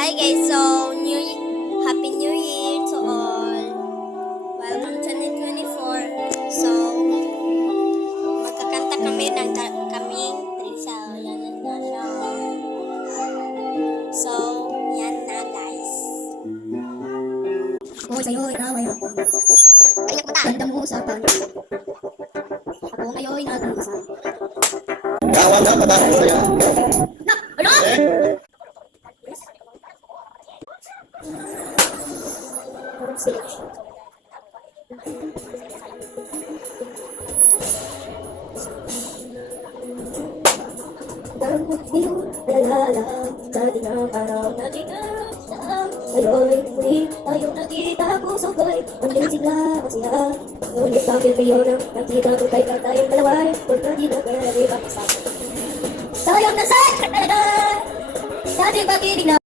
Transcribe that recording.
Hi guys, so Happy New Year to all. Welcome 2024. So, magkakanta kami ng kaming Trisa. Yan na siya. So, yan na guys. Ako sa'yo'y naway ako. Balik mo ta. Ganda mo usapan. Ako ngayon'y nag-uusap. Kawan na babae ko yan. Na! Ano? Alala, dati ng araw na ginagawa. Ngayon'y muli tayong nakita ko sa ko'y Muling sigla at siya. Ngunit bakit kayo nang nakita ko kay tayong dalaway? Kung hindi na pwede makasama. Sayang na sa talaga. Dati pakinig na